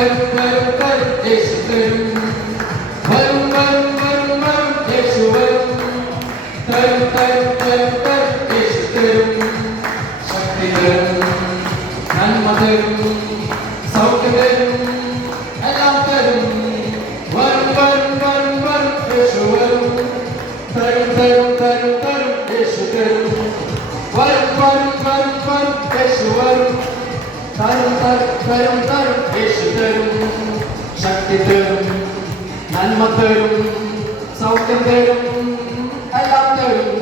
വരും വരും വരും യേശു തരും. വരും വരും വരും വരും യേശു വരും. തരും തരും തരും തരും യേശു തരും. ശക്തി തരും, നന്മ തരും, സൗഖ്യം തരും, എല്ലാം തരും. വരും വരും വരും വരും യേശു വരും. തരും തരും തരും തരും യേശു തരും. വരും വരും വരും വരും യേശു വരും. തരും തരും തരും തരും യേശു തരും. ശക്തി തരും, നന്മ തരും, സൗഖ്യം തരും, എല്ലാം തരും.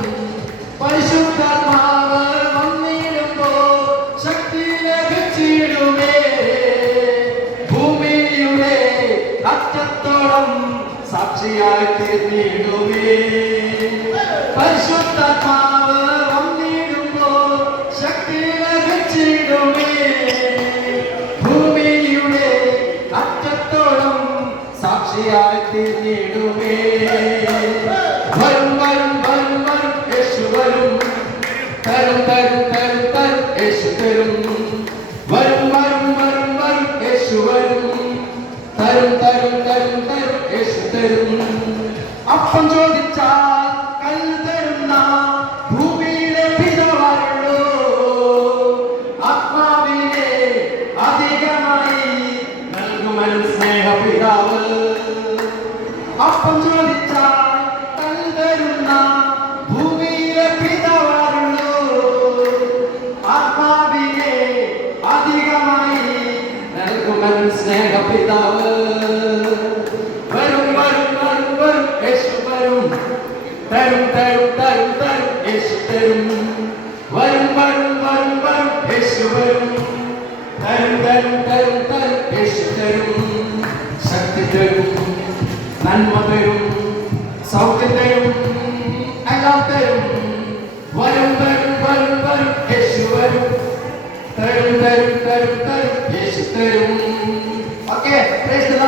പരിശുദ്ധാത്മാവ് വന്നിടുമ്പോൾ ശക്തി ലഭിച്ചിടുമേ. ഭൂമിയുടെ അറ്റത്തോളം സാക്ഷിയായി തീർന്നിടുമേ. പരിശുദ്ധാത്മാവ് വന്നിടുമ്പോൾ ശക്തി ലഭിച്ചിടുമേ. ഭൂമിയുടെ അറ്റത്തോളം സാക്ഷിയായി തീർന്നിടുമേ. വരും വരും വരും വരും യേശു വരും. തരും തരും തരും തരും യേശു തരും. വരും വരും വരും വരും യേശു വരും. തരും തരും തരും തരും യേശു തരും. അപ്പം ചോദിച്ചാൽ കല്ല് തരുന്ന ഭൂമിയിലെ പിതാവാണല്ലോ. ആത്മാവിനെ അധികമായി നൽകുമൻ സ്നേഹപിതാവ്. അപ്പം ചോദിച്ചാൽ കല്ല് തരുന്ന ഭൂമിയിലെ പിതാവാണല്ലോ. ആത്മാവിനെ അധികമായി നൽകുമൻ സ്നേഹപിതാവ്. വരും വരും വരും വരും യേശു വരും. തരും തരും തരും തരും യേശു തരും. വരും വരും വരും വരും യേശു വരും. തരും തരും തരും തരും യേശു തരും. ശക്തി തരും, നന്മ തരും, സൗഖ്യം തരും, എല്ലാം തരും. വരും വരും വരും വരും യേശു വരും. തരും തരും തരും തരും യേശു തരും. Okay, praise the Lord.